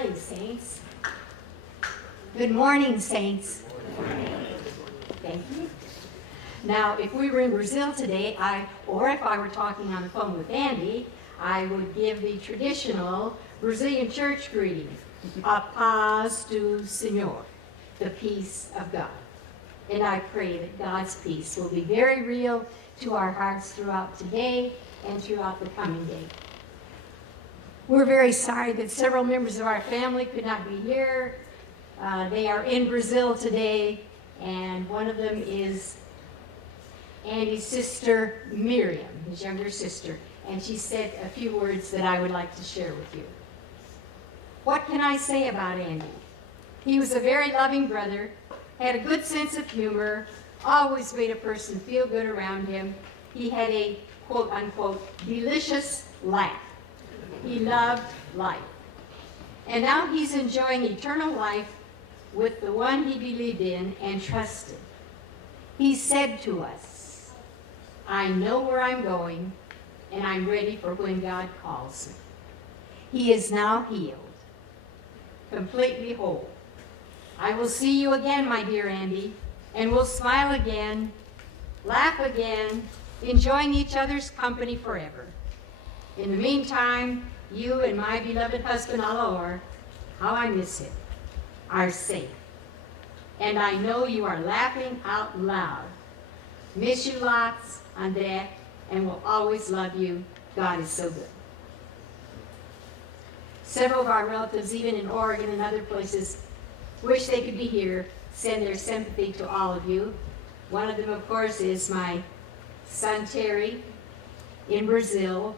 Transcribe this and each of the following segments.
morning, saints. Good morning, saints. Thank you. Now, if we were in Brazil today, or if I were talking on the phone with Andy, I would give the traditional Brazilian church greeting, A paz do Senhor, the peace of God. And I pray that God's peace will be very real to our hearts throughout today and throughout the coming day. We're very sorry that several members of our family could not be here. They are in Brazil today, and one of them is Andy's sister, Miriam, his younger sister, and she said a few words that I would like to share with you. What can I say about Andy? He was a very loving brother, had a good sense of humor, always made a person feel good around him. He had a quote-unquote delicious laugh. He loved life. And now he's enjoying eternal life with the one he believed in and trusted. He said to us, I know where I'm going, and I'm ready for when God calls me. He is now healed, completely whole. I will see you again, my dear Andy, and we'll smile again, laugh again, enjoying each other's company forever. In the meantime, you and my beloved husband, Alaor, how I miss him, are safe. And I know you are laughing out loud. Miss you lots, André, and will always love you. God is so good. Several of our relatives, even in Oregon and other places, wish they could be here, send their sympathy to all of you. One of them, of course, is my son, Terry, in Brazil.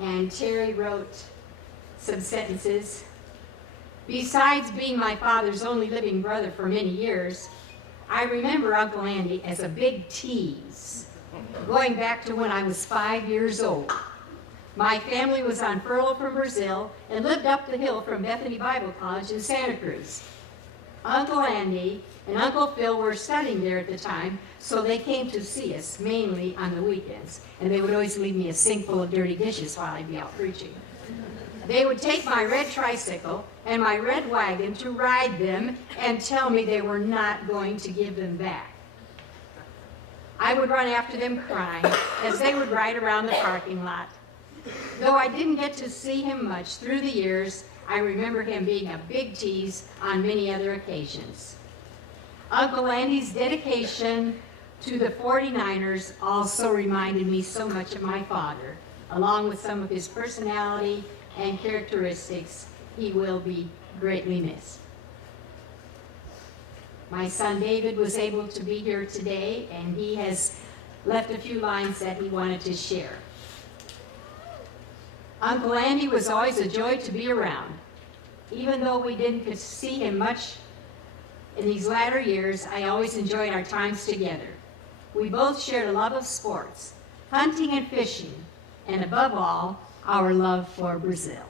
And Terry wrote some sentences. Besides being my father's only living brother for many years, I remember Uncle Andy as a big tease, going back to when I was 5 years old. My family was on furlough from Brazil and lived up the hill from Bethany Bible College in Santa Cruz. Uncle Andy and Uncle Phil were studying there at the time, so they came to see us mainly on the weekends, and they would always leave me a sink full of dirty dishes while I'd be out preaching. They would take my red tricycle and my red wagon to ride them and tell me they were not going to give them back. I would run after them crying as they would ride around the parking lot. Though I didn't get to see him much through the years, I remember him being a big tease on many other occasions. Uncle Andy's dedication to the 49ers also reminded me so much of my father. Along with some of his personality and characteristics, he will be greatly missed. My son David was able to be here today, and he has left a few lines that he wanted to share. Uncle Andy was always a joy to be around. Even though we didn't see him much in these latter years, I always enjoyed our times together. We both shared a love of sports, hunting and fishing, and above all, our love for Brazil.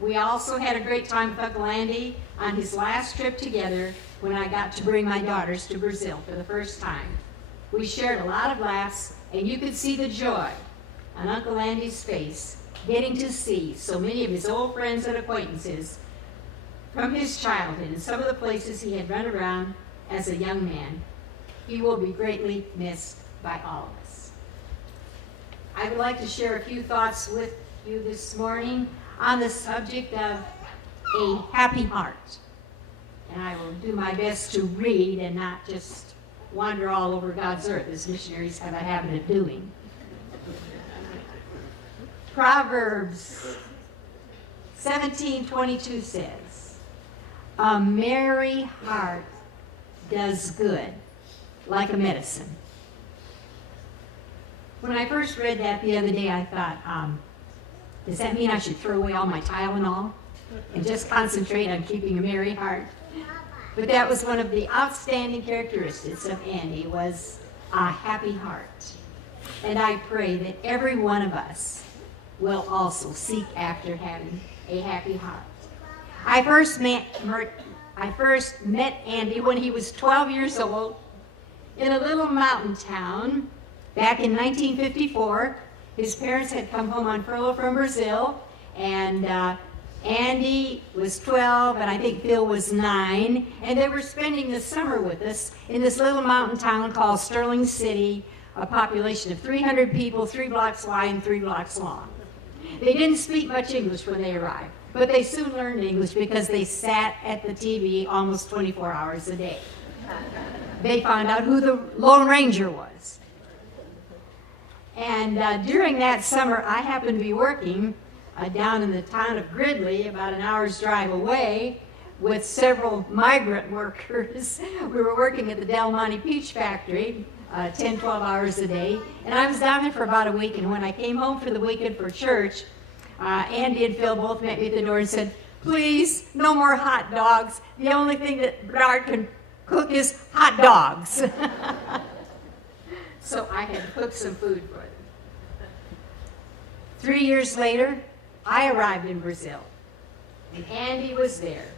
We also had a great time with Uncle Andy on his last trip together when I got to bring my daughters to Brazil for the first time. We shared a lot of laughs, and you could see the joy on Uncle Andy's face getting to see so many of his old friends and acquaintances from his childhood and some of the places he had run around as a young man. He will be greatly missed by all of us. I would like to share a few thoughts with you this morning on the subject of a happy heart. And I will do my best to read and not just wander all over God's earth, as missionaries have a habit of doing. Proverbs 17:22 says, a merry heart does good, like a medicine. When I first read that the other day, I thought, does that mean I should throw away all my Tylenol and just concentrate on keeping a merry heart? But that was one of the outstanding characteristics of Andy, was a happy heart. And I pray that every one of us will also seek after having a happy heart. I first met Andy when he was 12 years old in a little mountain town back in 1954. His parents had come home on furlough from Brazil, and Andy was 12, and I think Phil was 9, and they were spending the summer with us in this little mountain town called Sterling City, a population of 300 people, 3 blocks wide and 3 blocks long. They didn't speak much English when they arrived, but they soon learned English because they sat at the TV almost 24 hours a day. They found out who the Lone Ranger was. And during that summer, I happened to be working down in the town of Gridley, about an hour's drive away, with several migrant workers. We were working at the Del Monte Peach Factory 10, 12 hours a day. And I was down there for about a week, and when I came home for the weekend for church, Andy and Phil both met me at the door and said, "Please, no more hot dogs. The only thing that Bernard can cook is hot dogs." So I had to cook some food for them. 3 years later, I arrived in Brazil, and Andy was there,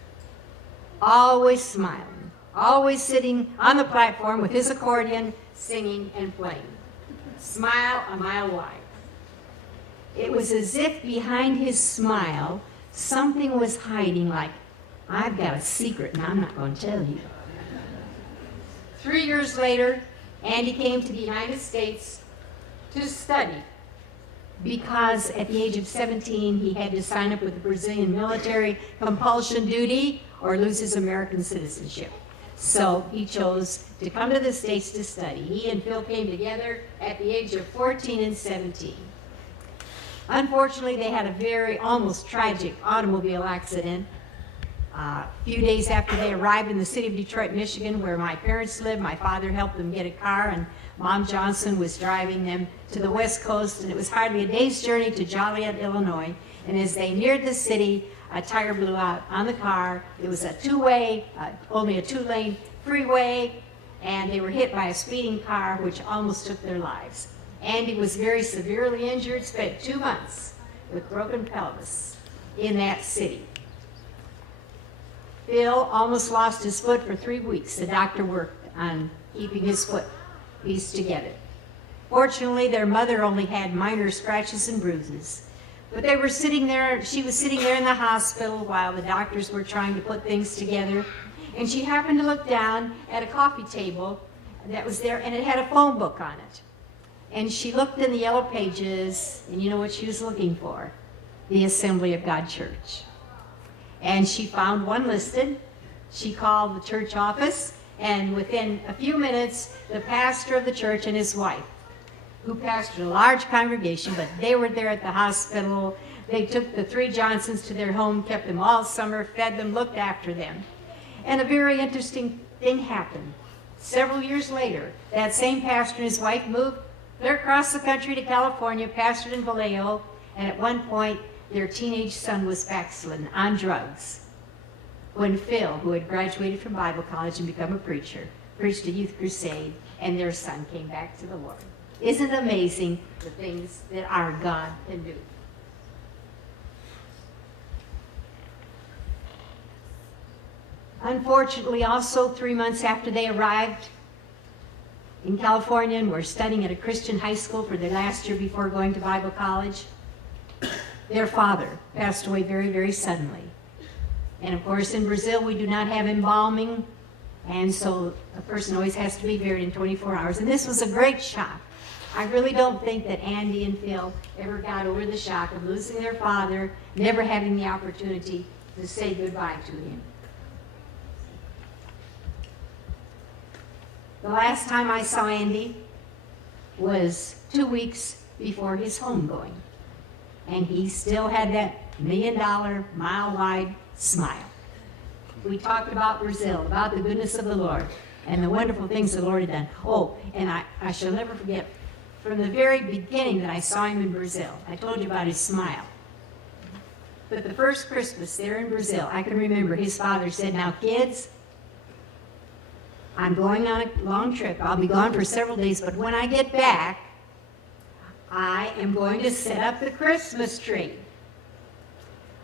always smiling, always sitting on the platform with his accordion, singing and playing. Smile a mile wide. It was as if behind his smile, something was hiding, like, "I've got a secret and I'm not going to tell you." 3 years later, Andy came to the United States to study, because at the age of 17, he had to sign up with the Brazilian military compulsion duty or lose his American citizenship. So he chose to come to the States to study. He and Phil came together at the age of 14 and 17. Unfortunately, they had a very almost tragic automobile accident. A few days after they arrived in the city of Detroit, Michigan, where my parents lived, my father helped them get a car, and Mom Johnson was driving them to the West Coast, and it was hardly a day's journey to Joliet, Illinois. And as they neared the city, a tire blew out on the car. It was a two-way, only a two-lane freeway, and they were hit by a speeding car, which almost took their lives. Andy was very severely injured, spent 2 months with broken pelvis in that city. Phil almost lost his foot for 3 weeks. The doctor worked on keeping his foot pieced together. Fortunately, their mother only had minor scratches and bruises. But they were sitting there, she was sitting there in the hospital while the doctors were trying to put things together. And she happened to look down at a coffee table that was there, and it had a phone book on it. And she looked in the yellow pages, and you know what she was looking for? The Assembly of God Church. And she found one listed. She called the church office, and within a few minutes, the pastor of the church and his wife, who pastored a large congregation, but they were there at the hospital. They took the 3 Johnsons to their home, kept them all summer, fed them, looked after them. And a very interesting thing happened. Several years later, that same pastor and his wife moved clear across the country to California, pastored in Vallejo, and at one point, their teenage son was backslidden on drugs. When Phil, who had graduated from Bible college and become a preacher, preached a youth crusade, and their son came back to the Lord. Isn't it amazing the things that our God can do? Unfortunately, also 3 months after they arrived in California and were studying at a Christian high school for their last year before going to Bible college, their father passed away very, very suddenly. And of course, in Brazil, we do not have embalming, and so a person always has to be buried in 24 hours. And this was a great shock. I really don't think that Andy and Phil ever got over the shock of losing their father, never having the opportunity to say goodbye to him. The last time I saw Andy was 2 weeks before his homegoing, and he still had that $1 million, mile-wide smile. We talked about Brazil, about the goodness of the Lord, and the wonderful things the Lord had done. Oh, and I shall never forget, from the very beginning that I saw him in Brazil, I told you about his smile. But the first Christmas there in Brazil, I can remember his father said, "Now kids, I'm going on a long trip. I'll be gone for several days, but when I get back, I am going to set up the Christmas tree."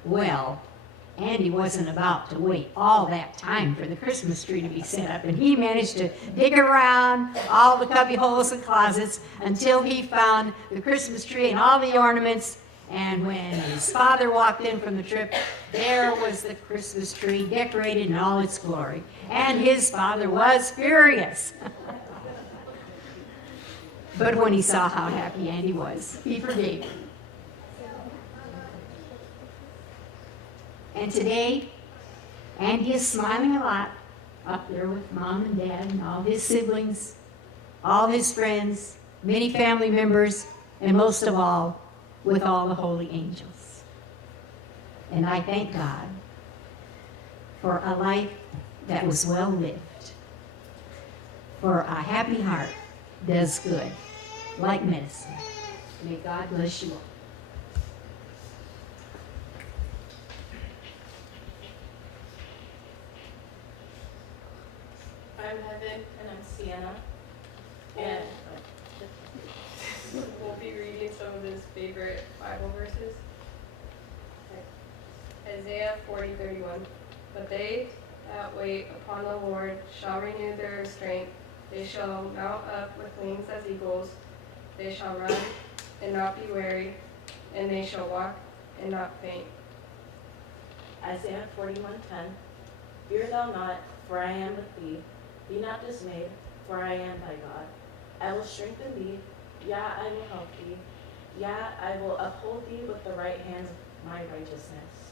Well, Andy wasn't about to wait all that time for the Christmas tree to be set up, and he managed to dig around all the cubby holes and closets until he found the Christmas tree and all the ornaments, And when his father walked in from the trip, there was the Christmas tree decorated in all its glory. And his father was furious. But when he saw how happy Andy was, he forgave him. And today, Andy is smiling a lot up there with Mom and Dad and all his siblings, all his friends, many family members, and most of all, with all the holy angels. And I thank God for a life that was well lived. For a happy heart does good, like medicine. May God bless you all. I'm Heaven. And I'm Sienna. And we'll be reading some of his favorite Bible verses. Isaiah 40:31. But they that wait upon the Lord shall renew their strength. They shall mount up with wings as eagles. They shall run and not be weary, and they shall walk and not faint. Isaiah 41:10. Fear thou not, for I am with thee. Be not dismayed, for I am thy God. I will strengthen thee, yea, I will help thee. Yea, I will uphold thee with the right hand of my righteousness.